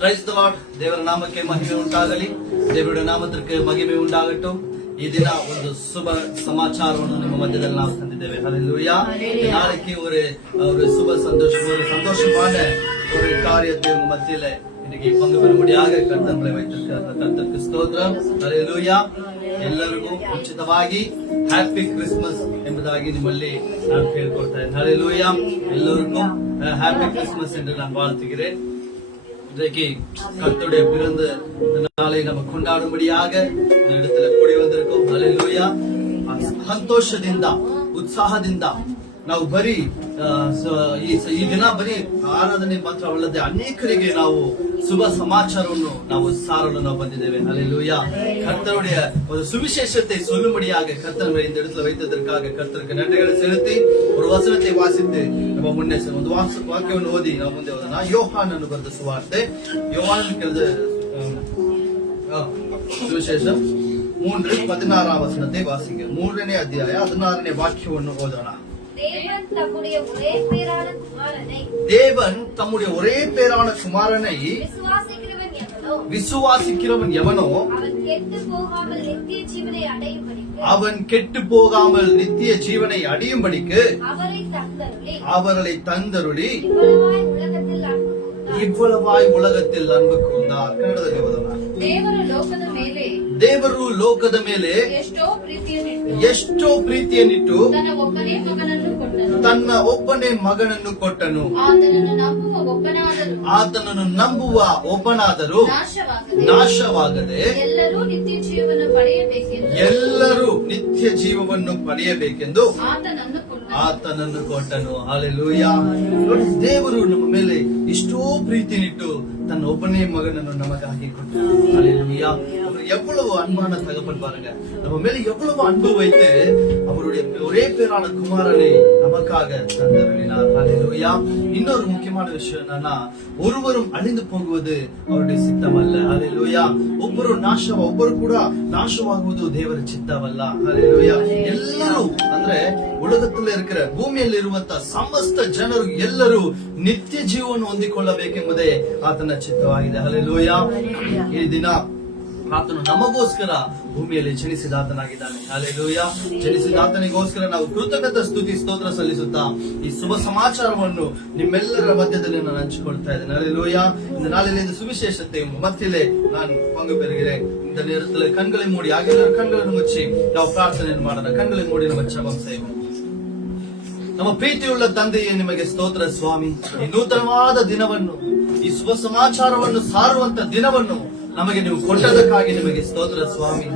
Price the lord. ದೇವರ ನಾಮಕ್ಕೆ ಮಹಿಮೆ ಉಂಟಾಗಲಿ. ದೇವರ ನಾಮಕ್ಕೆ ಮಹಿಮೆ ಉಂಟಾಗட்டும். ಈ ದಿನ ಒಂದು ಶುಭ சமாச்சாரವನ್ನು ನಿಮ್ಮ மத்தியில் ನಾವು ತಂದಿದ್ದೇವೆ. ஹல்லேலூயா. நாளைக்கு ஒரு சுப சந்தோஷமான ஒரு காரியத்தை உங்க மத்தியில இன்னைக்கு பங்கு பெறும்படியாக கர்த்தரை வைத்திருக்கிறார். கர்த்தருக்கு ஸ்தோத்திரம். ஹல்லேலூயா. ಎಲ್ಲರಿಗೂ ಉಚಿತವಾಗಿ ಹ್ಯಾಪಿ ಕ್ರಿಸ್ಮಸ್ ಎಂಬುದಾಗಿ ನಿಮ್ಮಲ್ಲಿ ನಾನು ಕೇಳ್ಕೊಳ್ತಾ ಇದ್ದೇನೆ. ஹல்லேலூயா. ಎಲ್ಲರಿಗೂ ஹாப்பி கிறிஸ்மஸ் என்று நான் வாழ்த்துகிறேன். இன்றைக்கு கர்த்தருடைய பிறந்த நாளை நம்ம கொண்டாடும்படியாக இந்த இடத்துல கூடி வந்திருக்கோம். ஹல்லேலூயா. ಸಂತೋಷದಿಂದ ಉತ್ಸಾಹದಿಂದ ನಾವು ಬರೀ ಈ ದಿನ ಬರೀ ಆರಾಧನೆ ಮಾತ್ರವಲ್ಲದೆ ಅನೇಕರಿಗೆ ನಾವು ಶುಭ சமாச்சாரವನ್ನು ನಾವು சாரಲು ನಾವು ಬಂದಿದ್ದೇವೆ. ஹல்லேலூயா. கர்த்தருடைய ஒரு சுவிசேஷத்தை சொல்லும்படியாக கர்த்தர் இந்த இடத்துல வைத்ததற்காக கர்த்தருக்கு நன்றிகளை செலுத்தி ஒரு வசனத்தை வாசித்து நம்ம முன்னே ಒಂದು ವಾಕ್ಯವನ್ನು ಓದಿ ನಾವು ಮುಂದೆ ಹೋಗೋಣ. ಯೋಹಾನನು ಬರೆದ ಸುವಾರ್ತೆ, ಯೋಹಾನನ ಸುವಿಶೇಷ 3:16 ವಚನத்தை ವಾಸಿಗೆ. 3ನೇ ಅಧ್ಯಾಯ 16ನೇ ವಾಕ್ಯವನ್ನು ಓದೋಣ. தேவன் தம்முடைய ஒரே பேரான குமாரனை விசுவாசிக்கிறவன் எவனோ அவன் கெட்டு போகாமல் நித்திய ஜீவனை அடையும்படிக்கு அவரை தந்தருளி இவ்வளவாய் உலகத்தில் அன்பு கூர்ந்தார். ಕನ್ನಡದಲ್ಲಿ ಓದೋಣ. ದೇವರು ಲೋಕದ ಮೇಲೆ ಎಷ್ಟೋ ಪ್ರೀತಿಯನ್ನಿಟ್ಟು ತನ್ನ ಒಬ್ಬನೇ ಮಗನನ್ನು ಕೊಟ್ಟನು. ಆತನನ್ನು ನಂಬುವ ಒಬ್ಬನಾದರೂ ನಾಶವಾಗದೆ ಎಲ್ಲರೂ ನಿತ್ಯ ಜೀವವನ್ನು ಪಡೆಯಬೇಕೆಂದು ಆತನನ್ನು ಕೊಟ್ಟನು. ಹಲ್ಲೇಲೂಯಾ. ದೇವರು ನಮ್ಮ ಮೇಲೆ ಎಷ್ಟೋ ಪ್ರೀತಿನಿಟ್ಟು தன் ஒப்பனே மகனನ್ನು நமக்காக கொடுத்தார். ஹல்லேலூயா. அவர் எவ்வளவு அன்பான தகப்பன் பாருங்க. நம்ம மேல எவ்வளவு அன்பு வைத்து அவருடைய ஒரே பேரான குமாரனை நமக்காக தந்தருளினார். ஹல்லேலூயா. இன்னொரு முக்கியமான விஷயம் என்னன்னா, ஒருவரும் அழிந்து போகுவது அவருடைய சித்தம் அல்ல. ஹல்லேலூயா. ಒಬ್ಬರು ಕೂಡ ನಾಶವಾಗುವುದು ದೇವರ ಚಿತ್ತವಲ್ಲ. ಹಲ್ಲೇಲೂಯಾ. ಎಲ್ಲರೂ ಅಂದ್ರೆ ಉಲಗದಲ್ಲಿ இருக்கிற ಭೂಮಿಯಲ್ಲಿ ಇರುವಂತಹ ಸಮಸ್ತ ಜನರು ಎಲ್ಲರೂ ನಿತ್ಯ ಜೀವವನ್ನು ಹೊಂದಿಕೊಳ್ಳಬೇಕೆಂಬುದೇ ಆತನ ಚಿತ್ತವಾಗಿದೆ. ಹಲ್ಲೇಲೂಯಾ. ಈ ದಿನ ಆತನು ನಮಗೋಸ್ಕರ ಭೂಮಿಯಲ್ಲಿ ಜನಿಸಿದಾತನಾಗಿದ್ದಾನೆ. ಹಲ್ಲೇಲೂಯಾ. ಜನಿಸಿದಾತನಿಗೋಸ್ಕರ ನಾವು ಕೃತಜ್ಞತಾ ಸ್ತುತಿ ಸ್ತೋತ್ರ ಸಲ್ಲಿಸುತ್ತಾ ಈ ಶುಭ ಸಮಾಚಾರವನ್ನು ನಿಮ್ಮೆಲ್ಲರ ಮಧ್ಯದಲ್ಲಿ ನಾನು ಹಂಚಿಕೊಳ್ತಾ ಇದ್ದೇನೆ. ಹಲ್ಲೇಲೂಯಾ. இந்த நாளில் இந்த சுவிசேஷத்தை மத்தியிலே நான் பங்கு பெறுகிறேன். இந்த நேரத்தில் கண்களை மூடி ஆகியோர் கண்களை முச்சி ನಾವು ಪ್ರಾರ್ಥನೆ ಮಾಡೋಣ. ಕಣ್களை ಮೂಡಿ ನಮ್ಮ ಜಪಂ செய்வோம். ನಮ್ಮ ಪ್ರೀತಿಯುಳ್ಳ ತಂದೆಯೇ, ನಿಮಗೆ ಸ್ತೋತ್ರ ಸ್ವಾಮಿ. ಈ ನೂತನವಾದ ದಿನವನ್ನು, ಈ ಶುಭ ಸಮಾಚಾರವನ್ನು ಸಾರುವಂತ ದಿನವನ್ನು ನಮಗೆ ನೀವು ಕೊಟ್ಟದಕ್ಕಾಗಿ ನಿಮಗೆ ಸ್ತೋತ್ರ ಸ್ವಾಮಿ.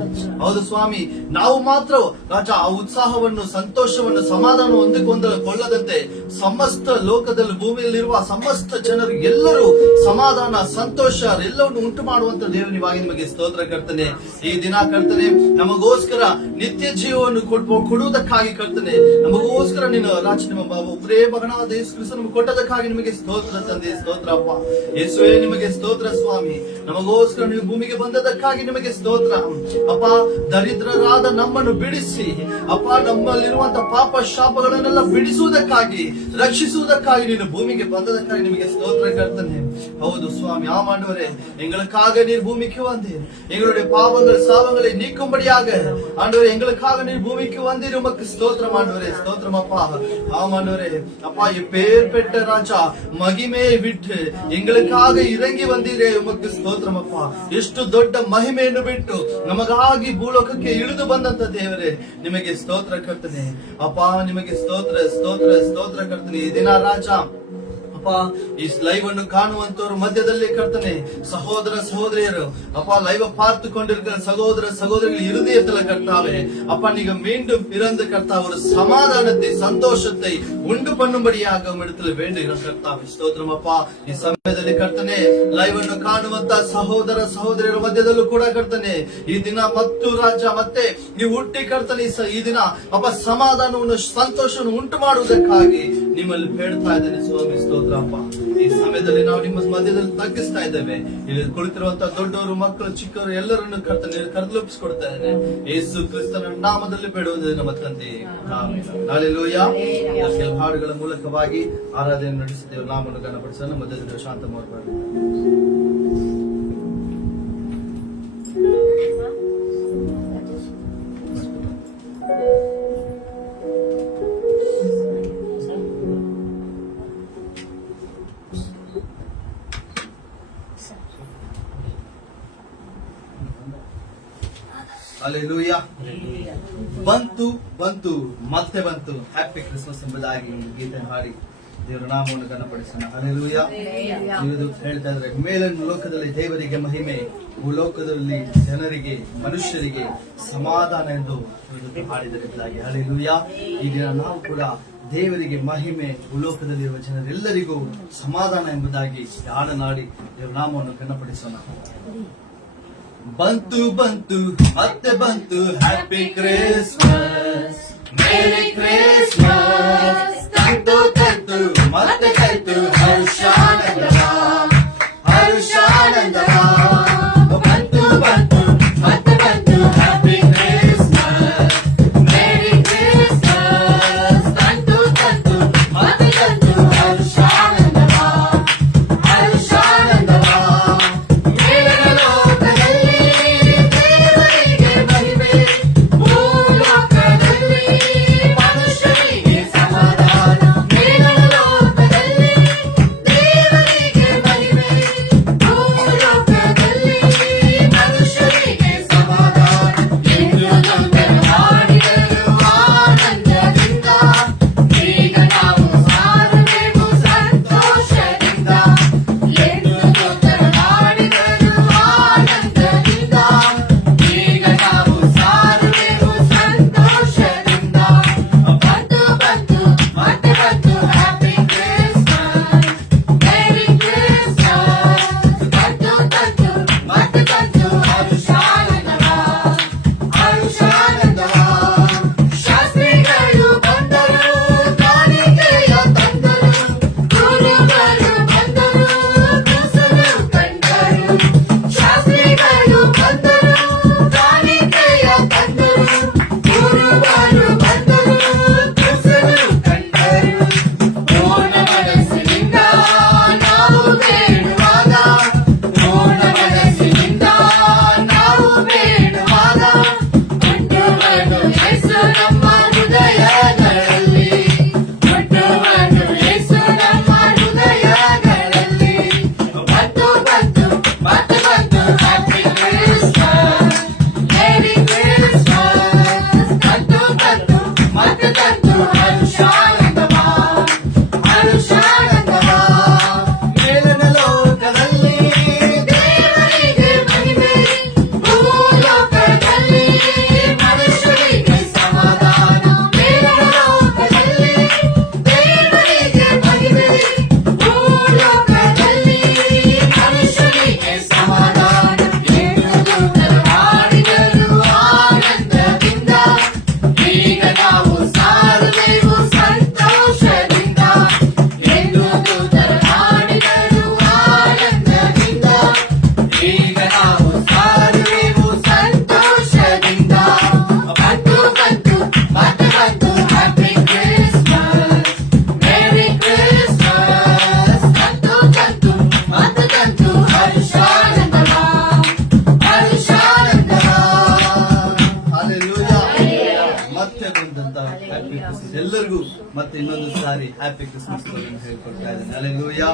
ಹೌದು ಸ್ವಾಮಿ, ನಾವು ಮಾತ್ರ ರಾಜ ಆ ಉತ್ಸಾಹವನ್ನು, ಸಂತೋಷವನ್ನು, ಸಮಾಧಾನ ಹೊಂದಿಕೊಳ್ಳದಂತೆ ಸಮಸ್ತ ಲೋಕದಲ್ಲಿ ಭೂಮಿಯಲ್ಲಿರುವ ಸಮಸ್ತ ಜನರು ಎಲ್ಲರೂ ಸಮಾಧಾನ, ಸಂತೋಷ ಎಲ್ಲವನ್ನು ಉಂಟು ಮಾಡುವಂತ ದೇವನಿಗಾಗಿ ನಿಮಗೆ ಸ್ತೋತ್ರ ಕರ್ತನೆ. ಈ ದಿನ ಕರ್ತನೆ ನಮಗೋಸ್ಕರ ನಿತ್ಯ ಜೀವವನ್ನು ಕೊಡುವುದಕ್ಕಾಗಿ ಕರ್ತನೆ, ನಮಗೋಸ್ಕರ ನೀನು ರಾಜ ನಿಮ್ಮ ಒಬ್ಬರೇ ಮಗನಾದ ಯೇಸು ಕ್ರಿಸ್ತ ನಮಗೆ ಕೊಟ್ಟದಕ್ಕಾಗಿ ನಿಮಗೆ ಸ್ತೋತ್ರ ತಂದೆ. ಸ್ತೋತ್ರ ಅಪ್ಪ ಯೇಸುವೇ, ನಿಮಗೆ ಸ್ತೋತ್ರ ಸ್ವಾಮಿ. ನಮಗೋಸ್ಕರ ನೀವು ಭೂಮಿಗೆ ಬಂದದಕ್ಕಾಗಿ ನಿಮಗೆ ಸ್ತೋತ್ರ ಅಪ್ಪ. ದರಿದ್ರರಾದ ನಮ್ಮನ್ನು ಬಿಡಿಸಿ ಅಪ್ಪ, ನಮ್ಮಲ್ಲಿರುವಂತಹ ಪಾಪ ಶಾಪಗಳನ್ನೆಲ್ಲ ಬಿಡಿಸುವುದಕ್ಕಾಗಿ, ரட்சிಸುವುದಕ್ಕಾಗಿ ನೀನು ಭೂಮಿಗೆ ಬಂದದಕ್ಕಾಗಿ ನಿಮಗೆ ಸ್ತೋತ್ರ கர்த்தனே. ಹೌದು ಸ್ವಾಮி, ஆமாண்டவரே, எங்களுக்காக நீர் பூமிக்கு வந்தீர். எங்களுடைய பாவங்கள் சாபங்களை நீக்கும்படியாக ஆண்டவரே எங்களுக்காக நீர் பூமிக்கு வந்தீர். உமக்கு ஸ்தோத்திரம் ஆண்டவரே. ஸ்தோத்திரம் அப்பா. ஆமாண்டவரே அப்பா, இப்பேர் பெற்ற ராஜா மகிமையை விட்டு எங்களுக்காக இறங்கி வந்தீரே. உமக்கு ஸ்தೋತ್ರಂ ಅಪ್ಪ. ಎಷ್ಟು ದೊಡ್ಡ ಮಹಿಮೆಯನ್ನು ಬಿಟ್ಟು ನಮಗಾಗಿ ಭೂಲೋಕಕ್ಕೆ ಇಳಿದು ಬಂದಂತ ದೇವರೇ, ನಿಮಗೆ ಸ್ತೋತ್ರ ಕರ್ತನೆ ಅಪ್ಪ. ನಿಮಗೆ ಸ್ತೋತ್ರ ಸ್ತೋತ್ರ ಸ್ತೋತ್ರ ಕರ್ತನೆ. ಈ ದಿನ ರಾಜ ಅಪ್ಪ, ಈ ಲೈವ್ ಅನ್ನು ಕಾಣುವಂತವ್ರ ಮಧ್ಯದಲ್ಲಿ ಕರ್ತನೆ, ಸಹೋದರ ಸಹೋದರಿಯರು ಅಪ್ಪ, ಲೈವ್ பார்த்து கொண்டிருக்கிற சகோதர சகோதரிகள் இருதயத்துல கர்த்தாவே அப்பா, நீங்க மீண்டும் பிறந்து கர்த்தா ஒரு சமாதானத்தை, சந்தோஷத்தை ಉಂಟು பண்ணும்படியாக இடத்துல வேண்டுகிறோம் கர்த்தாவே. ಸ್ತೋತ್ರಂ ಅಪ್ಪ. ಈ ಸಮಯದಲ್ಲಿ ಕರ್ತನೆ ಲೈವ್ ಅನ್ನು ಕಾಣುವಂತ ಸಹೋದರ ಸಹೋದರಿಯರ ಮಧ್ಯದಲ್ಲೂ ಕೂಡ ಕರ್ತನೆ, ಈ ದಿನ ಮತ್ತು ರಾಜ ಮತ್ತೆ ನೀವು ಹುಟ್ಟಿ ಕರ್ತನೆ ಈ ದಿನ ಅಪ್ಪ ಸಮಾಧಾನವನ್ನು, ಸಂತೋಷವನ್ನು ಉಂಟು ಮಾಡುವುದಕ್ಕಾಗಿ ನಿಮ್ಮಲ್ಲಿ ಬೇಡ್ತಾ ಇದ್ದೇನೆ ಸ್ವಾಮಿ. ಸ್ತೋತ್ರ ಅಪ್ಪ. ಈ ಸಮಯದಲ್ಲಿ ನಾವು ನಿಮ್ಮ ಮಧ್ಯದಲ್ಲಿ ತಗ್ಗಿಸ್ತಾ ಇದ್ದೇವೆ. ಇಲ್ಲಿ ಕುಳಿತಿರುವಂತಹ ದೊಡ್ಡವರು, ಮಕ್ಕಳು, ಚಿಕ್ಕವರು ಎಲ್ಲರನ್ನು ಕರೆದೊಪ್ಪಿಸಿಕೊಡ್ತಾ ಇದ್ದೇನೆ. ಯೇಸು ಕ್ರಿಸ್ತನ ನಾಮದಲ್ಲಿ ಬೇಡುವುದು ನಮ್ಮ ತಂದೆ. ಹಲ್ಲೆಲೂಯಾ. ಕೆಲವು ಹಾಡುಗಳ ಮೂಲಕವಾಗಿ ಆರಾಧನೆ ನಡೆಸಿದ್ದೇವೆ. ನಾಮವನ್ನು ಘನಪಡಿಸಲು ಮಧ್ಯದಲ್ಲಿ ಶಾಂತ ಮಾಡಬಾರದು. ಹಲ್ಲೆಲೂಯಾ. ಬಂತು ಬಂತು ಮತ್ತೆ ಬಂತು, ಹ್ಯಾಪಿ ಕ್ರಿಸ್ಮಸ್ ಎಂಬುದಾಗಿ ಒಂದು ಗೀತೆಯನ್ನು ಹಾಡಿ ದೇವರ ನಾಮವನ್ನು ಘನಪಡಿಸೋಣ. ಹಲ್ಲೆಲೂಯಾ. ಇದು ಹೇಳ್ತಾ ಇದ್ರೆ, ಮೇಲಿನ ಲೋಕದಲ್ಲಿ ದೇವರಿಗೆ ಮಹಿಮೆ, ಭೂಲೋಕದಲ್ಲಿ ಜನರಿಗೆ, ಮನುಷ್ಯರಿಗೆ ಸಮಾಧಾನ ಎಂದು ಹಾಡಿದರೆಂಬುದಾಗಿ. ಹಲ್ಲೆಲೂಯಾ. ಈ ದಿನ ನಾವು ಕೂಡ ದೇವರಿಗೆ ಮಹಿಮೆ, ಭೂಲೋಕದಲ್ಲಿರುವ ಜನರೆಲ್ಲರಿಗೂ ಸಮಾಧಾನ ಎಂಬುದಾಗಿ ಹಾಡನಾಡಿ ದೇವರ ನಾಮವನ್ನು ಘನಪಡಿಸೋಣ. ಬಂತು ಬಂತು ಮತ್ತೆ ಬಂತು, ಹ್ಯಾಪಿ ಕ್ರಿಸ್ಮಸ್, ಮೇರಿ ಕ್ರಿಸ್ಮಸ್. ತಂತು ತಂತು ಮತ್ತೆ ಕೈತು, ಹರ್ಷಾನಂದವ ಹರ್ಷಾನಂದವ. ಬಂತು ಬಂತು ಮತ್ತೆ ಬಂತು, ಹ್ಯಾಪಿ ಕ್ರಿಸ್ಮಸ್, ಮೇರಿ ಕ್ರಿಸ್ಮಸ್. ತಂತು ತಂತು ಮತ್ತೆ ಕೈತು, ಹರ್ಷಾನಂದವ ಹರ್ಷಾನಂದವ. ಎಲ್ಲರಿಗೂ ಮತ್ತೆ ಇನ್ನೊಂದು ಸಾರಿ ಹ್ಯಾಪಿ ಕ್ರಿಸ್ಮಸ್ ಹೇಳ್ಕೊಡ್ತಾ ಇದ್ದೇನೆ. ಹಲ್ಲೆಲೂಯಾ.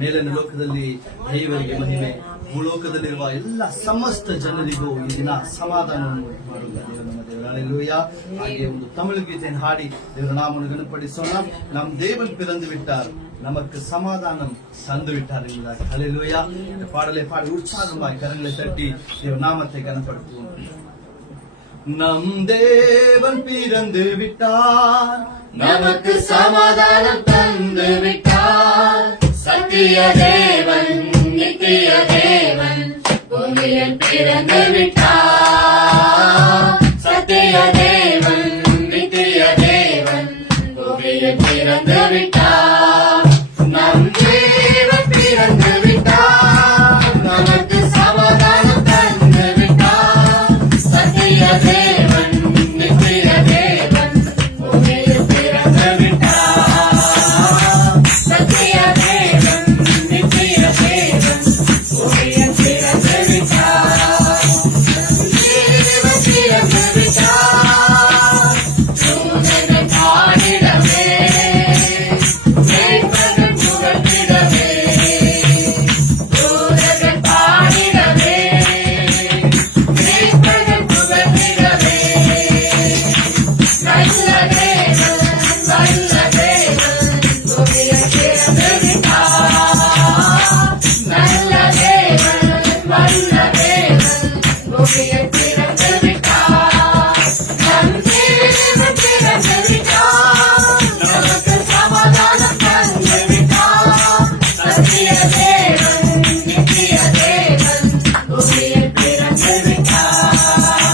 ಮೇಲಿನ ಲೋಕದಲ್ಲಿ ದೇವರಿಗೆ ಮಹಿಮೆ, ಭೂಲೋಕದಲ್ಲಿರುವ ಎಲ್ಲ ಸಮಸ್ತ ಜನರಿಗೂ ಈ ದಿನ ಸಮಾಧಾನವನ್ನು ಮಾಡುವ ದೇವರು ನಮ್ಮ ದೇವರು. ಹಲ್ಲೆಲೂಯಾ. ಹಾಗೆ ಒಂದು ತಮಿಳು ಗೀತೆಯನ್ನು ಹಾಡಿ ದೇವರ ನಾಮವನ್ನು ಗಣಪಡಿಸೋಣ. ನಮ್ ದೇವನ್ ಪಿರಂದು விட்டார், நமக்கு சமாதானம் தந்து விட்டார் என்பதாக. ஹல்லேலூயா. இந்த பாடலை பாடி உற்சாகமாய் கரங்களை தட்டி தேவ நாமத்தை கனப்படுத்துவோம். நம் தேவன் பிறந்து விட்டார், நமக்கு சமாதானம் தந்து விட்டார். சத்திய தேவன், நித்திய தேவன் பூமியில் பிறந்து விட்டார். சத்திய தேவன், நித்திய தேவன் பூமியில் பிறந்து விட்டார். நம் தேவன் சத்திய தேவன் நித்திய தேவன் பூமியில் பிறந்து விட்டார்.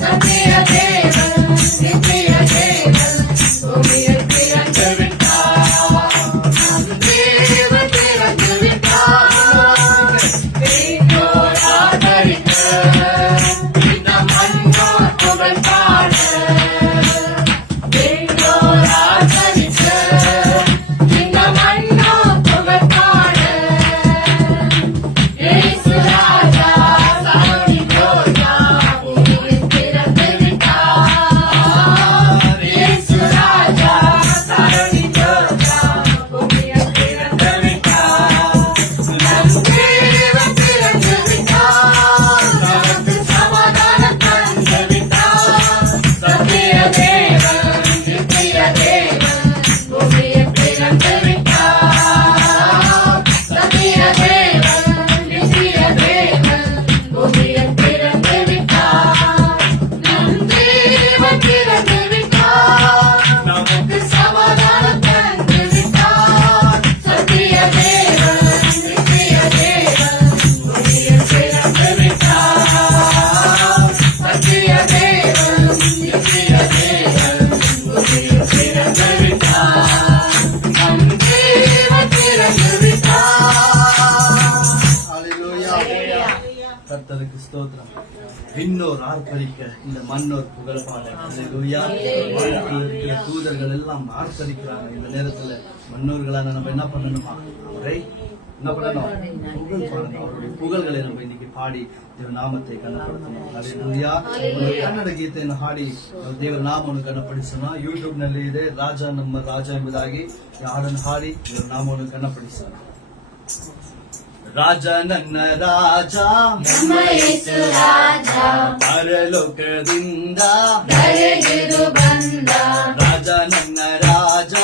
சத்திய தேவன் நித்திய தேவன் பூமியில் பிறந்து விட்டார். நம் தேவன் பிறந்து விட்டார். விண்ணோர் ஆதரிக்க இந்த மண்ணோர் புகழ் பாட. விண்ணோர் ஆதரிக்க இந்த மண்ணோர் புகழ் பாட. இயேசு ராஜா சாமி ரோஜா பூமியில் பிறந்து விட்டார். இயேசு ராஜா சாமி ரோஜா பூமியில் பிறந்து விட்டார். நம் தேவன் பிறந்து விட்டார். நமக்கு சமாதானம் தந்து விட்டார். சத்திய தேவன் நித்திய தேவன் பூமியில் பிறந்து விட்டார். சத்திய தேவன் நித்திய தேவன் பூமியில் பிறந்து விட்டார். நம் தேவன் பிறந்து விட்டார். நமக்கு சமாதானம் தந்து விட்டார். சத்திய தேவன் நித்திய தேவன் பூமியில் பிறந்து விட்டார். சத்திய தேவன் நித்திய தேவன் பூமியில் பிறந்து விட்டார். நம் தேவன் பிறந்து விட்டார். ஹalleluya. கர்த்தருக்கு ஸ்தோத்திரம். விண்ணோர் ஆர்ப்பரிக்க இந்த மண்ணோர் புகழ் பாட. ஹalleluya. வானத்தில் இருக்கிற தூதர்கள் எல்லாம் ஆர்ப்பரிக்கிறாங்க. இந்த நேரத்துல மன்னோர்களான நம்ம என்ன பண்ணணுமா? அவரை என்ன பண்ணணும்? புகழ் பாடணும். அவருடைய புகழ்களை நம்ம இன்னைக்கு பாடி தேவ நாமத்தை கனப்படுத்தணும். ஹalleluya. ಒಂದು ಕನ್ನಡ ಗೀತೆಯನ್ನು ಹಾಡಿ ದೇವರ ನಾಮವನ್ನು ಕನಪಡಿಸೋಣ. ಯೂಟ್ಯೂಬ್ ನಲ್ಲಿ ಇದೆ ರಾಜ ನಮ್ಮ ರಾಜ ಎಂಬುದಾಗಿ ಹಾಡನ್ನು ಹಾಡಿ ದೇವರ ನಾಮವನ್ನು ಕನಪಡಿಸೋಣ. ರಾಜ ನನ್ನ ರಾಜ ನಮ್ಮ ಯೇಸು ರಾಜ ಪರಲೋಕದಿಂದ ಧರೆಗಿದು ಬಂದ. ರಾಜ ನನ್ನ ರಾಜ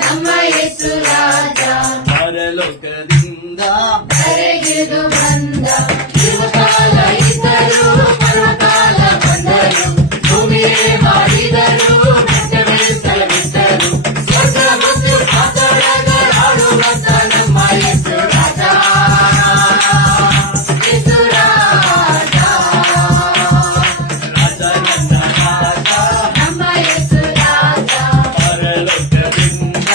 ನಮ್ಮ ಯೇಸು ರಾಜ ಪರಲೋಕದಿಂದ ಧರೆಗಿದು ಬಂದ. ಯುವಕಾಲ ಇದ್ದರು ಪರ್ವಕಾಲ ಬಂದರು. ಭೂಮಿಯೇ ಮಾಡಿದರು ಬೆಟ್ಟವೇ ಸ್ಥಳವಿದ್ದರು. ಸ್ವರ್ಗ ಮತ್ತು ಪಾತಾಳಗಳಾಡುವಂತ ನಮ್ಮ ಯೇಸು ರಾಜ. ಯೇಸು ರಾಜ. ರಾಜ ನನ್ನ ರಾಜ ನಮ್ಮ ಯೇಸು ರಾಜ ಪರಲೋಕದಿಂದ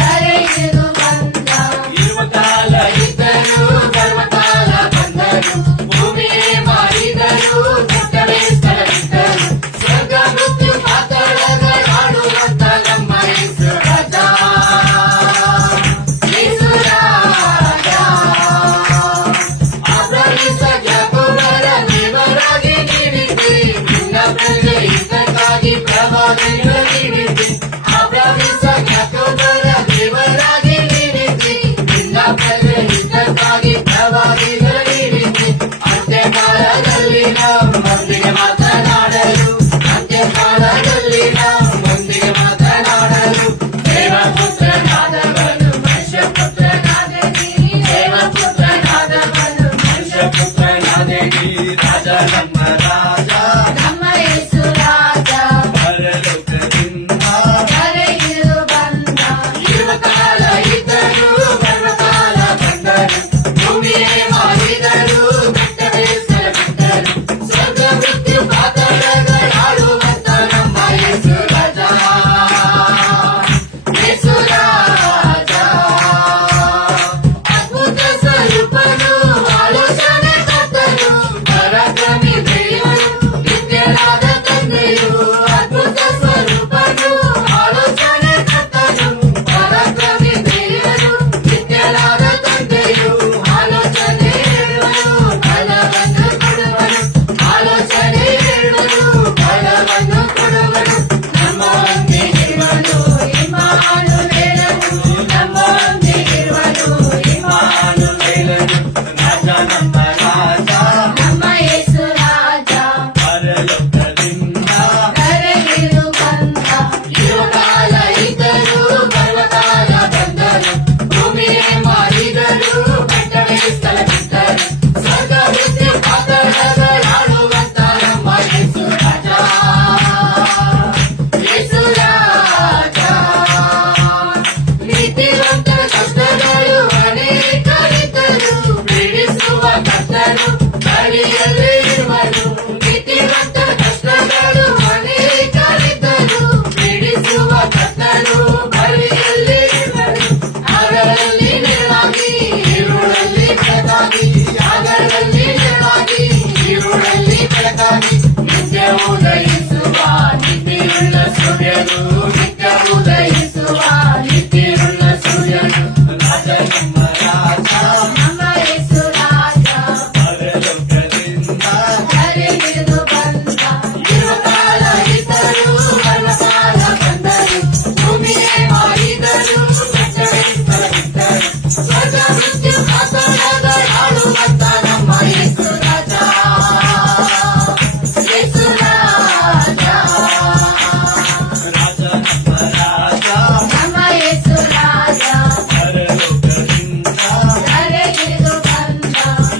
ಧರೆಗಿದು ಬಂದ. ಇರುವ ಕಾಲ ಇದ್ದರು ಪರ್ವಕಾಲ ಬಂದರು. ಮೃತ್ಯು ಪಾತಾಳದ ಆಳುವಂತ ನಮ್ಮ ಯೇಸು ರಾಜ ಯೇಸು ರಾಜ ರಾಜ ನಮ್ಮ ರಾಜ ನಮ್ಮ ಯೇಸು ರಾಜ ಪರಲೋಕದಿಂದ ಧರೆಗಿಳಿದು ಬಂದ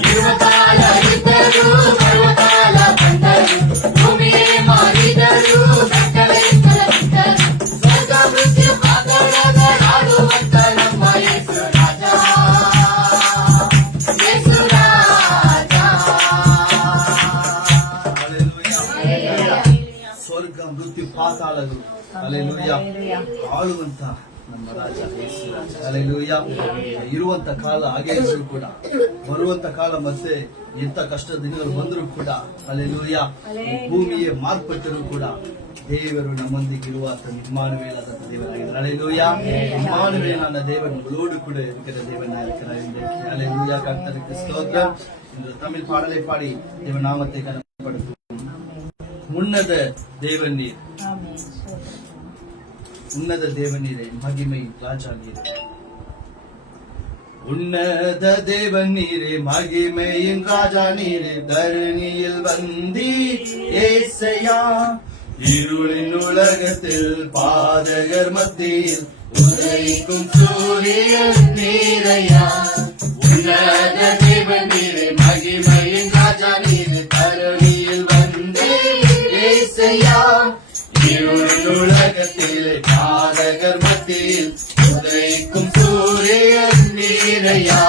ಇರುವಕಾಲ ಇದ್ದರು ಬರುವಕಾಲ ಬಂದರು ಭೂಮಿಯೇ ಮಾರಿದರು ಬೆಟ್ಟವೇ ತೊಲಗಿದ್ದರು ಸ್ವರ್ಗ ಮೃತ್ಯು ಪಾತಾಳದ ಆಳುವಂತ ನಮ್ಮ ಯೇಸು ರಾಜ ಯೇಸು ರಾಜ ಹಲ್ಲೆಲೂಯಾ. ಸ್ವರ್ಗ ಮೃತ್ಯು ಪಾತಾಳಗಳು ಹಲ್ಲೆಲೂಯಾ ಆಳುವಂತ ನಮ್ಮ ರಾಜ ಯೇಸು ರಾಜ. ಹಲ್ಲೆಲೂಯಾ. ಇರುವಂತ ಕಾಲ ಹಾಗೆ ಇದ್ರು ಕೂಡ ಬರುವಂತ ಕಾಲ ಮತ್ತೆ ಎಂತ ಕಷ್ಟ ದಿನಗಳು ಬಂದರೂ ಕೂಡ ಹಲ್ಲೆಲೂಯಾ ಭೂಮಿಯೇ ಮಾರ್ಪಟ್ಟರೂ ಕೂಡ ದೇವರು ನಮ್ಮೊಂದಿಗೆ ಇರುವ ಇಮ್ಮಾನುವೇಲದ ದೇವರಾಗಿದ್ದಾರೆ. ಹಲ್ಲೆಲೂಯಾ. இம்மானுவேலான தேவன் உங்களோடு கூட இருக்கிற தேவனா இருக்கிறார் இன்றைக்கு. ஹல்லேலூயா. கர்த்தருக்கு ஸ்தோத்திரம். இந்த தமிழ் பாடலை பாடி தேவ நாமத்தை கனப்படுத்துவோம். உன்னத தேவன் நீர், உன்னத தேவன் நீரே, மகிமை ராஜா நீரே. உன்னத தேவன் நீரே, மகிமையின் ராஜா நீரே, தரணியில் வந்தீர் ஏசையா. இருளின் உலகத்தில் பாதகர் மத்தியில் உதயிக்கும் சூரியன் நீரையா. உன்னத தேவன் நீரே, மகிமையின் ராஜா நீரே, தரணியில் வந்தீர் ஏசையா. இருளின் உலகத்தில் பாதகர் மத்தியில் உதயிக்கும் சூரியன் நீரையா.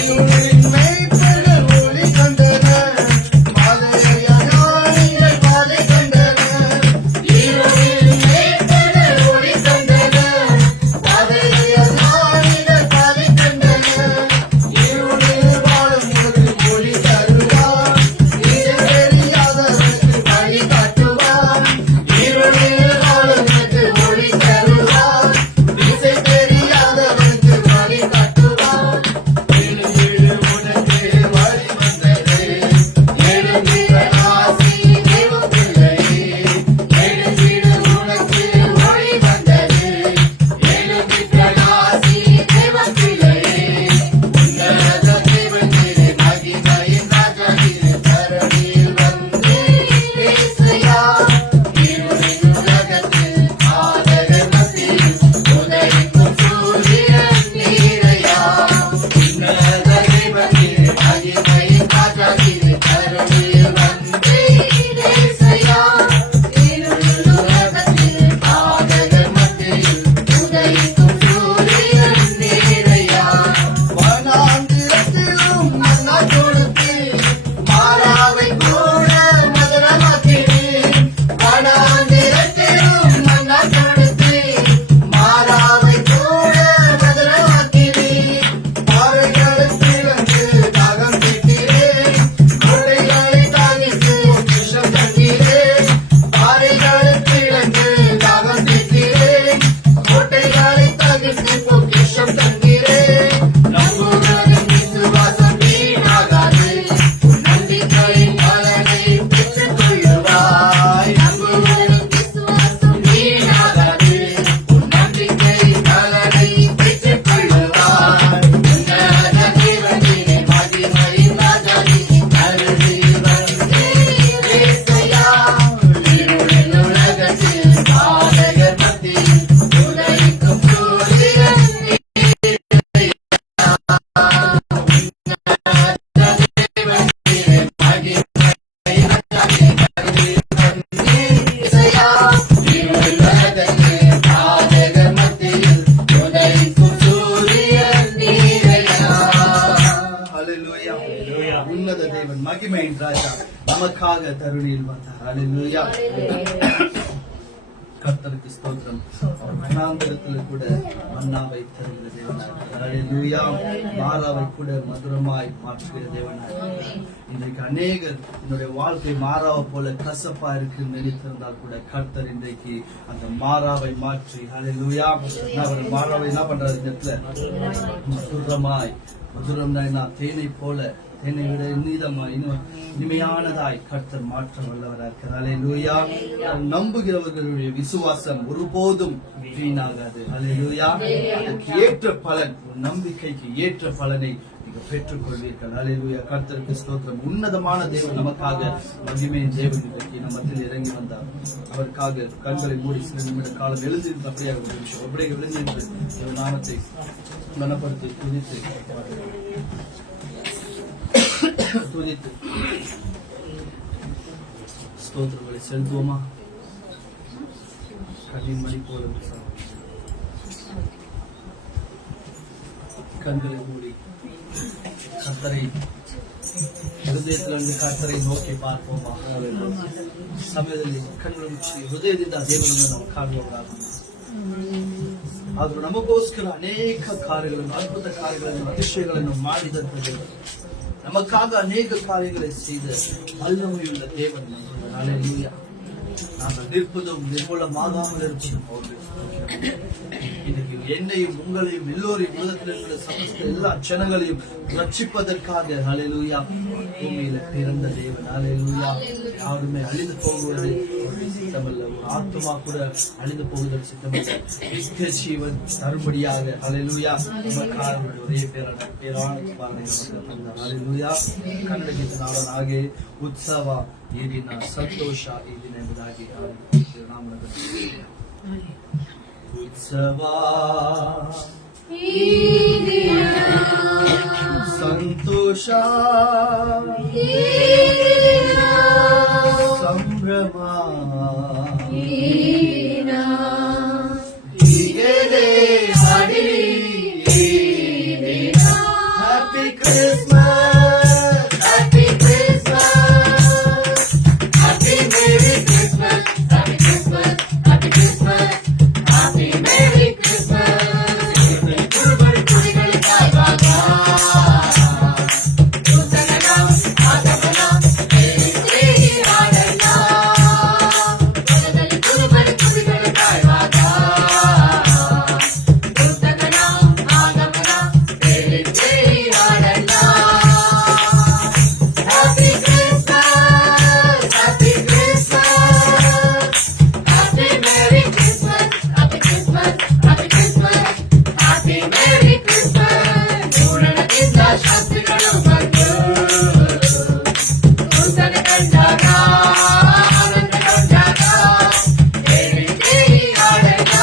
இருளின் மேய்ப்பர்கள் ஒளி கண்டனர், பாதையாளிகள் பாதை கண்டனர். இருளில் மேய்ப்பர்கள் ஒளி கண்டனர் பாதையாளிகள் பாதை கண்டனர். இருளில் வாழும் ஒரு ஒளி தருவார், திசை தெரியாதவருக்கு வழி காட்டுவார். இருளில் வாழும் ஒரு ஒளி தருவார், திசை தெரியாதவருக்கு வழி காட்டுவார். எழுந்திடு உனக்கு வழி வந்தது, எழுந்திட ஆசி தேவன் பிள்ளையே. எழுந்திடு உனக்கு வழி வந்தது, எழுந்திட ஆசி தேவன் பிள்ளையே. உன்னத தேவன் நீரே, மகிமையின் ராஜா நீரே, தரணியில் வந்து ஏசையா. இருளின் உலகத்தில் பாதகர் மத்தியில் உதயிக்கும் சூரியன் நீரையா. உன்னத தேவன் நீரே, மகிமையின் ராஜா நீரே, தரணியில் வந்து ஏசையா. இருளின் உலகத்தில் பாதகர் மத்தியில் உதயிக்கும் சூரியன் நீரையா. வனாந்திரத்திலும் மன்னா கொடுத்து மாறாவை கூட மதுரமாக்கினீர். வனாந்திரத்திலும் மன்னா கொடுத்து மாறாவை கூட மதுரமாக்கினீர். பாறைகளுக்கு வந்து தாகம் தீர்த்தீரே, கோட்டைகளை தாங்கிட்டு விஷம் தண்ணீரே. பாறைகளுக்கு வந்து தாகம் தீர்த்தீரே, கோட்டைகளை தாங்கிட்டு விஷம் தண்ணீரே. நம்புவதன் விசுவாசம் வீணாகாது, நம்பிக்கையின் பலனை பெற்றுக் கொள்ளுவாய். நம்புவதன் விசுவாசம் வீணாகாது, நம்பிக்கையின் பலனை பெற்றுக் கொள்ளுவாய். உன்னத தேவன் நீரே, மகிமையின் ராஜா நீரே, அருகில் வந்தீர் ஏசையா. இருளின் உலகத்தில் பாதகர் மத்தியில் உதயிக்கும் சூரியன் ஏசையா. இருளின் உலகத்தில் பாதகர் மத்தியில் உதயிக்கும் சூரியன் நீரையா. ஹல்லேலூயா. உன்னத தேவன், மகிமையின் ராஜா நமக்காக தருணியில் வந்தார். ஹல்லேலூயா. கர்த்தருக்கு ஸ்தோத்திரம். வனாந்திரத்தில் கூட மன்னாவை தருகிற தேவனாக, ஹல்லேலூயா, மாறாவை கூட மதுரமாய் மாற்றுகிற தேவனாக. இன்றைக்கு அநேகர் என்னுடைய வாழ்க்கை மாறாவை போல கசப்பா இருக்கு நினைத்திருந்தால் கூட கர்த்தர் இன்றைக்கு அந்த மாறாவை மாற்றி, ஹல்லேலூயா, அவர் மாறாவை என்ன பண்றாரு இந்த இடத்துல மதுரமாய், மதுரம் தேனை போல என்னை விட இன்னும் இனிமையானதாய் கர்த்தர் மாற்றம் வல்லவராக இருக்கிறார். அல்லேலூயா. நம்புகிறவர்களுடைய விசுவாசம் ஒருபோதும் வீணாகாது. அல்லேலூயா. அதற்கு ஏற்ற பலன், நம்பிக்கைக்கு ஏற்ற பலனை நீங்கள் பெற்றுக் கொள்வீர்கள். அல்லேலூயா. கர்த்தருக்கு ஸ்தோத்திரம். உன்னதமான தேவன் நமக்காக மகிமையின் தேவன் இன்றைக்கு நம்ம மத்தியில் இறங்கி வந்தார். அவருக்காக கண்களை மூடி சில நிமிட காலம் எழுந்திருந்து அப்படியாக ஒரு நிமிஷம் அப்படியே விழுந்து என்று நாமத்தை கனப்படுத்தி துதித்து ஸ்தோத்திரங்களை செலுத்துவோமா? கண்ணின் மணி போல கண்களை மூடி கர்த்தரை ಹೃದಯದಲ್ಲಿ ಕರ್ತரை ನೋಕಿ பார்ப்போமா? ಸಮಯದಲ್ಲಿ ಕಣ್ಣು ಮುಚ್ಚಿ ಹೃದಯದಿಂದ ದೇವರನ್ನು ನಾವು ಕಾಣುವುದಾಗಲಿ. ಆದರೂ ನಮಗೋಸ್ಕರ ಅನೇಕ ಕಾರ್ಯಗಳನ್ನು, ಅದ್ಭುತ ಕಾರ್ಯಗಳನ್ನು, அதிசயಗಳನ್ನು ಮಾಡಿದಂತ ದೇವರು, நமக்காக அநேக காரியங்களை செய்த வல்லமையுள்ள தேவன். அல்லேலூயா. நாங்கள் நிற்பதும் நிர்மூலமாகாமல் இருப்பதும் இன்னைக்கு என்னையும் உங்களையும் எல்லோரையும் உலகத்தில் இருக்கிற சமஸ்த எல்லா ஜனங்களையும் ரட்சிப்பதற்காக அல்லேலூயா பூமியில பிறந்த தேவன். அல்லேலூயா. யாருமே அழிந்து போகுவது சித்தமல்ல, ஒரு ஆத்மா கூட அழிந்து போகுதல் சித்தமல்ல, நித்திய ஜீவன் தரும்படியாக அல்லேலூயா நமக்காக ஒரೇ பேரான அல்லேலூயா. ಕನ್ನಡ ಗೀತನಾದ ಹಾಗೆ ಉತ್ಸವ ಈ ದಿನ, ಸಂತೋಷ ಈ ದಿನ ಎಂಬುದಾಗಿ ಉತ್ಸವ ಸಂತೋಷ ಸಂಭ್ರಮ ಹೀಗೆ ಹಾಡಿರಿ. Happy Christmas, happy Christmas, happy merry Christmas, happy Christmas, happy Christmas, happy merry Christmas. ಕುರುಬರು ಕುರಿಗಳು ಕಾಯುವಾಗ ನೂತನ ಆಗಮನ ಕೇಳಿ ಹಾಡಲ್ಲ. ಹೊಲದಲ್ಲಿ ಕುರುಬರು ಕುರಿಗಳು ಕಾಯುವಾಗ ನೂತನ ಆಗಮನ ಕೇಳಿ ಹಾಡಲ್ಲ. Happy Christmas, happy Christmas, happy merry Christmas, happy Christmas, happy Christmas, happy merry Christmas. ಪೂರಣದಿಂದ ಶಾಸ್ತ್ರಿಗಳು ಬಂದು ನೂತನ ಕಂಡಾಗ ಆನಂದಗೊಂಡಾಗ ಕೇಳಿ ಹಾಡಲ್ಲ.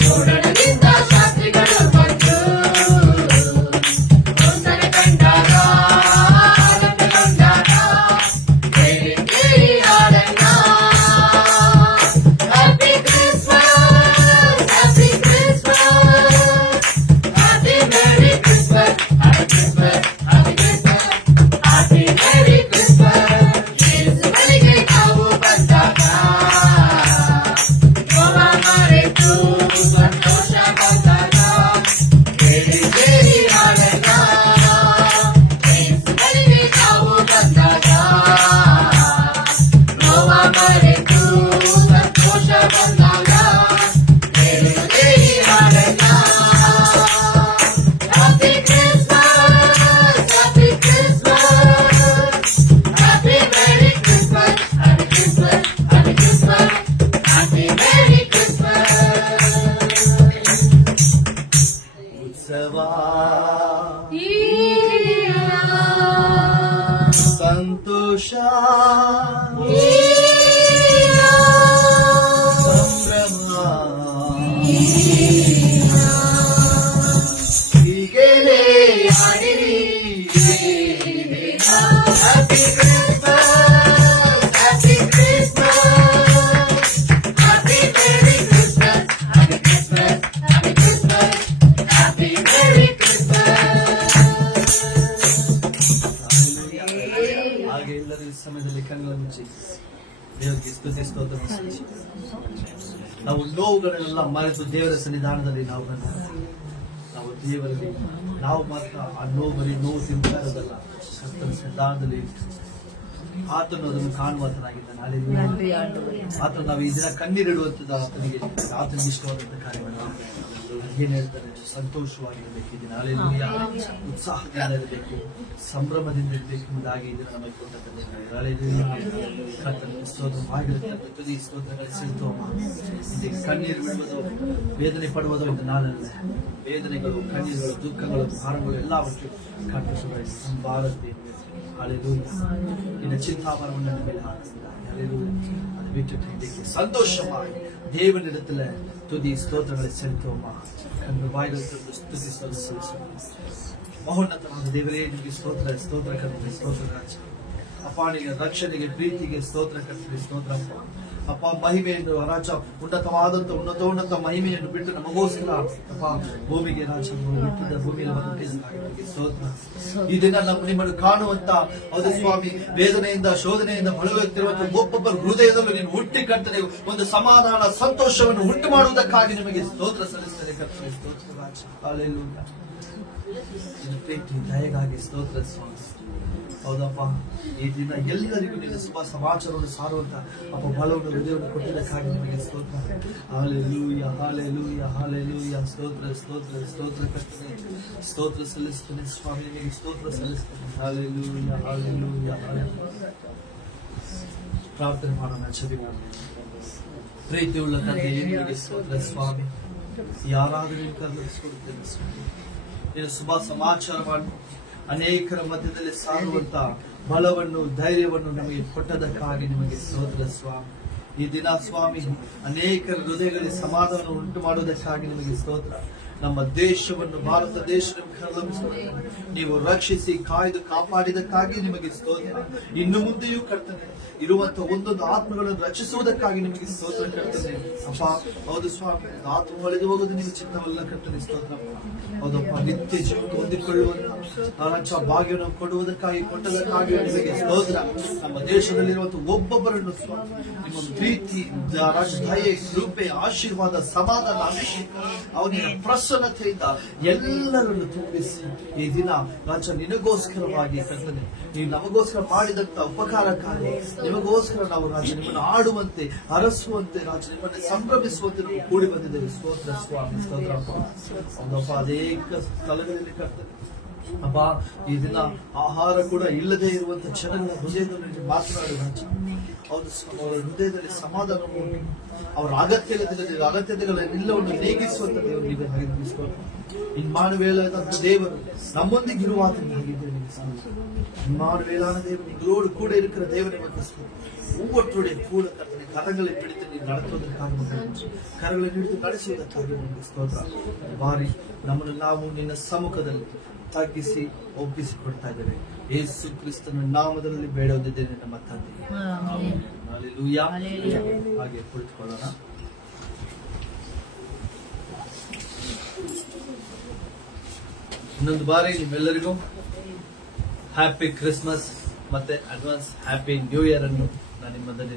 ಪೂರಣದಿಂದ ಶಾಸ್ತ್ರಿಗಳು ಬಂದು ನೂತನ ಕಂಡಾಗ ಆನಂದಗೊಂಡಾಗ ಕೇಳಿ ಹಾಡಲ್ಲ. Happy Christmas, happy Christmas, happy merry Christmas, happy Christmas, happy Christmas, happy merry Christmas. ಯೇಸು ಮನೆಗೆ ನಾವು ಬಂದಾಗ ನೋವ ಮರೆತು ಸಂತೋಷ ಬಂದಾಗ ಕೇಳಿ ಹಾಡಲ್ಲ. ಯೇಸು ಮನೆಗೆ ನಾವು ಬಂದಾಗ ನೋವ ಮರೆತು ಸಂತೋಷ ಬಂದಾಗ ಕೇಳಿ ಹಾಡಲ್ಲ. Happy Christmas, happy Christmas, happy merry Christmas, happy Christmas, happy Christmas, happy merry Christmas. ಉತ್ಸವ ಸಂತೋಷ ಸಂಭ್ರಮ ಹೀಗೇನೆ ಹಾಡಿರಿ. Happy Christmas, happy Christmas, happy merry Christmas, happy Christmas, happy Christmas, happy merry Christmas. ಹಾಗೆ ಎಲ್ಲರೂ ಈ ಸಮಯದಲ್ಲಿ ಕಣ್ಣುಗಳನ್ನು ಮುಚ್ಚಿ ದೇವರಿಗೆ ಸ್ತುತಿ ಸ್ತೋತ್ರ ಸಲ್ಲಿಸಿ ನಾವು ನೋವುಗಳನ್ನೆಲ್ಲ ಮರೆತು ದೇವರ ಸನ್ನಿಧಾನದಲ್ಲಿ ನಾವು ಬಂದಾಗ ನಾವು ದೇವರಲ್ಲಿ ನಾವು ಮಾತ್ರ ಆ ನೋವು ತಿಂತಾ ಇರೋದಲ್ಲ, ಕರ್ತನ ಸನ್ನಿಧಾನದಲ್ಲಿ ಆತನು ಅದನ್ನು ಕಾಣುವಂತನಾಗಿದ್ದಾನೆ. ಹಲ್ಲೆಲೂಯಾ. ಆತನು ನಾವು ಈ ದಿನ ಕಣ್ಣೀರಿಡುವಂಥದ್ದು ಆತನಿಗೆ ಆತನಿಗೆ ಇಷ್ಟವಾದಂಥ ಕಾರ್ಯವನ್ನು ಏನ್ ಹೇಳ್ತಾರೆ, ಸಂತೋಷವಾಗಿರಬೇಕು ಈ ದಿನ. ಹಲ್ಲೆಲೂಯಾ. ಉತ್ಸಾಹದಿಂದ ಇರಬೇಕು, ಸಂಭ್ರಮದಿಂದ ಇರಬೇಕು ಎಂಬುದಾಗಿ ಇದನ್ನು ನಮಗೆ ಕೊಟ್ಟಿದ್ದಾರೆ. ಹಲ್ಲೆಲೂಯಾ. ಕರ್ತನಿಗೆ ಸ್ತೋತ್ರ. ಆಗಿರುತ್ತದೆ ತುದಿ ಸ್ತೋತ್ರಗಳ ಸಿಲ್ತೋಮ. ಇಲ್ಲಿ ಕಣ್ಣೀರು ಬಿಡುವುದು, ವೇದನೆ ಪಡುವುದು ಇದು ನಾನಲ್ಲ. ವೇದನೆಗಳು, ಕಣ್ಣೀರುಗಳು, ದುಃಖಗಳು, ಭಾರಗಳು ಎಲ್ಲವಷ್ಟು ಕಟ್ಟಿಸುವ ಭಾರತೀಯ. ಹಲ್ಲೆಲೂಯಾ. ಇನ್ನು ಚಿಂತಾಭಾರವನ್ನು ನನ್ನ ಮೇಲೆ ಹಾಕಿಸಿದ್ದಾರೆ. ಹಲ್ಲೆಲೂಯಾ. ಅದು ಬಿಟ್ಟು ಇದಕ್ಕೆ ಸಂತೋಷವಾಗಿ ದೇವನಿಡத்துல ತುದಿ ಸ್ತೋತ್ರಗಳ ಸೆಲ್ತೋಮ. ಕಣ್ಣು ಬಾಯಿಗಳು ಸ್ತುತಿ ಸಲ್ಲಿಸುವ ಮಹೋನ್ನತನಾದ ದೇವರೇ, ನಿಮಗೆ ಸ್ತೋತ್ರ. ಸ್ತೋತ್ರ ಕರ್ತನೆ, ಸ್ತೋತ್ರ ರಾಜ. ಅಪ್ಪ ನಿನ್ನ ರಕ್ಷಣೆಗೆ, ಪ್ರೀತಿಗೆ ಸ್ತೋತ್ರ ಕರ್ತನೆ, ಸ್ತೋತ್ರ ಅಪ್ಪ. ಮಹಿಮೆಯನ್ನು ರಾಜ, ಉನ್ನತ ಮಹಿಮೆಯನ್ನು ಬಿಟ್ಟು ನಮಗೋಸ್ಕರ ಅಪ್ಪ ಭೂಮಿಗೆ ರಾಜ ಹುಟ್ಟಿದ ಭೂಮಿಯಲ್ಲಿ ಬಂದಿದ್ದಕ್ಕಾಗಿ ಸ್ತೋತ್ರ. ಈ ದಿನ ನಿಮ್ಮನ್ನು ಕಾಣುವಂತ ಹೌದು ಸ್ವಾಮಿ, ವೇದನೆಯಿಂದ ಶೋಧನೆಯಿಂದ ಬಳಲುತ್ತಿರುವಂತ ಒಬ್ಬೊಬ್ಬರ ಹೃದಯದಲ್ಲೂ ನೀನು ಹುಟ್ಟಿ ಕರ್ತನೆ ಒಂದು ಸಮಾಧಾನ, ಸಂತೋಷವನ್ನು ಉಂಟು ಮಾಡುವುದಕ್ಕಾಗಿ ನಿಮಗೆ ಸ್ತೋತ್ರ ಸಲ್ಲಿಸ್ತೇನೆ ಕರ್ತನೆ, ಸ್ತೋತ್ರ ರಾಜ. ಹಲ್ಲೆಲೂಯಾ. ನಿನ್ನ ಪ್ರೀತಿ ದಯೆಗಾಗಿ ಸ್ತೋತ್ರ ಸ್ವಾಮಿ. ಹೌದಪ್ಪ, ಈ ದಿನ ಎಲ್ಲರಿಗೂ ನಿನ್ನ ಶುಭ ಸಮಾಚಾರವನ್ನು ಸಾರುವಂತ ಅಪ್ಪ ಬಲವನ್ನು ಹೃದಯವನ್ನು ಕೊಟ್ಟಿದ್ದಕ್ಕಾಗಿ ನಿಮಗೆ ಸ್ತೋತ್ರ. Hallelujah, hallelujah, hallelujah. ಸ್ತೋತ್ರ, ಸ್ತೋತ್ರ, ಸ್ತೋತ್ರ ಕರ್ತನೆ, ಸ್ತೋತ್ರ ಸಲ್ಲಿಸ್ತೇನೆ ಸ್ವಾಮಿ, ನಿಮಗೆ ಸ್ತೋತ್ರ ಸಲ್ಲಿಸ್ತೇನೆ. Hallelujah, hallelujah, hallelujah. ಪ್ರಾರ್ಥನೆ ಮಾಡೋಣ. ಪ್ರೀತಿಯುಳ್ಳ ತಂದೆಯೇ, ನಿಮಗೆ ಸ್ತೋತ್ರ ಸ್ವಾಮಿ. ಯಾರಾದರೂ ನೀನು ಕರುಣಿಸಿಕೊಡುತ್ತೇನೆ ಸ್ವಾಮಿ. ನಿನ್ನ ಶುಭ ಸಮಾಚಾರವನ್ನು ಅನೇಕರ ಮಧ್ಯದಲ್ಲಿ ಸಾರುವಂತ ಬಲವನ್ನು, ಧೈರ್ಯವನ್ನು ನಮಗೆ ಕೊಟ್ಟದಕ್ಕಾಗಿ ನಿಮಗೆ ಸ್ತೋತ್ರ ಸ್ವಾಮಿ. ಈ ದಿನ ಸ್ವಾಮಿ ಅನೇಕರ ಹೃದಯಗಳಿಗೆ ಸಮಾಧಾನ ಉಂಟು ಮಾಡುವುದಕ್ಕಾಗಿ ನಿಮಗೆ ಸ್ತೋತ್ರ. ನಮ್ಮ ದೇಶವನ್ನು, ಭಾರತ ದೇಶವನ್ನು ನೀವು ರಕ್ಷಿಸಿ ಕಾಯ್ದು ಕಾಪಾಡಿದಕ್ಕಾಗಿ ನಿಮಗೆ ಸ್ತೋತ್ರ. ಇನ್ನು ಮುಂದೆಯೂ ಕರ್ತನೆ ಇರುವಂತಹ ಒಂದೊಂದು ಆತ್ಮಗಳನ್ನು ರಚಿಸುವುದಕ್ಕಾಗಿ ನಿಮಗೆ ಸ್ತೋತ್ರ ಕರ್ತನೆ. ಅಪ್ಪ ಹೌದು ಸ್ವಾಮಿ, ಆತ್ಮ ಹೊಳೆದು ಹೋಗೋದು ನಿಮಗೆ ಚಿತ್ತವಲ್ಲ ಕರ್ತನೆ, ಸ್ತೋತ್ರ. ಹೌದಪ್ಪ, ನಿತ್ಯ ಜೀವನ ಹೊಂದಿಕೊಳ್ಳುವಂತ ಭಾಗ್ಯವನ್ನು ಕೊಡುವುದಕ್ಕಾಗಿ ಕೊಟ್ಟದಕ್ಕಾಗಿ ನಿಮಗೆ ಸ್ತೋತ್ರ. ನಮ್ಮ ದೇಶದಲ್ಲಿರುವಂತಹ ಒಬ್ಬೊಬ್ಬರನ್ನು ಸ್ವಾಮಿ ನಿಮ್ಮ ಪ್ರೀತಿ, ದಯೆ, ಕೃಪೆ, ಆಶೀರ್ವಾದ, ಸಮಾಧಾನ, ಅಭಿಷೇಕ, ಅವನಿಗೆ ಪ್ರಸನ್ನತೆಯಿಂದ ಎಲ್ಲರನ್ನು ತುಂಬಿಸಿ ಈ ದಿನ ರಾಜ ನಿನಗೋಸ್ಕರವಾಗಿ ಕರ್ತನೆ, ನೀವು ನಮಗೋಸ್ಕರ ಮಾಡಿದಂತ ಉಪಕಾರಕ್ಕಾಗಿ ನಿಮಗೋಸ್ಕರ ನಾವು ರಾಜ ನಿಮ್ಮನ್ನು ಆಡುವಂತೆ, ಅರಸುವಂತೆ, ರಾಜ ನಿಮ್ಮನ್ನು ಸಂಭ್ರಮಿಸುವಂತೆ ನಾವು ಕೂಡಿ ಬಂದಿದ್ದೇವೆ. ಸ್ತೋತ್ರ ಸ್ವಾಮಿ, ಸ್ತೋತ್ರ ಒಂದಪ್ಪ. ಅನೇಕ ಸ್ಥಳಗಳಲ್ಲಿ ಕರ್ತನೆ ಅಪ್ಪ ಈ ದಿನ ಆಹಾರ ಕೂಡ ಇಲ್ಲದೆ ಇರುವಂತ ಜನಗಳ ಹೃದಯದಲ್ಲಿ ಮಾತನಾಡುವ ಹೌದು, ಅವರ ಹೃದಯದಲ್ಲಿ ಸಮಾಧಾನ ಉಂಟು, ಅವರ ಅಗತ್ಯತೆಗಳೆಲ್ಲವನ್ನು ನೀಗಿಸುವಂತ ದೇವರು ನೀವೇ ಆಗಿದ್ದೀವಿ. ಇಮ್ಮಾನುವೇಲನಂತ ದೇವರು ನಮ್ಮೊಂದಿಗೆ ಇರುವಾತನಾಗಿದ್ದೇವೆ. இம்மானுவேலான தேவன் எங்களோடு கூட இருக்கிற தேவனை ஒவ்வொருத்தருடைய கூட கர்த்தனை கரங்களை பிடித்து நீ நடத்துவதற்காக, கரங்களை பிடித்து ನಡೆಸುವುದಕ್ಕಾಗಿ ನಿಮಗೆ ಸ್ತೋತ್ರ. ಬಾರಿ ನಮ್ಮನ್ನು ನಾವು ನಿನ್ನ ಸಮ್ಮುಖದಲ್ಲಿ ತಗ್ಗಿಸಿ ಒಪ್ಪಿಸಿಕೊಡ್ತಾ ಇದ್ದೇವೆ. ಯೇಸು ಕ್ರಿಸ್ತನ ನಾಮದಲ್ಲಿ ಬೇಡೋದಿದ್ದೇನೆ ನಮ್ಮ ತಂದೆ. ಹಲ್ಲೆಲೂಯಾ. ಹಾಗೆ ಕುಳಿತುಕೊಳ್ಳೋಣ. ಇನ್ನೊಂದು ಬಾರಿ ನಿಮ್ಮೆಲ್ಲರಿಗೂ ಹ್ಯಾಪಿ ಕ್ರಿಸ್ಮಸ್ ಮತ್ತೆ ಅಡ್ವಾನ್ಸ್ ಹ್ಯಾಪಿ ನ್ಯೂ ಇಯರ್ ಅನ್ನು ನಾನು ನಿಮ್ಮದಲ್ಲಿ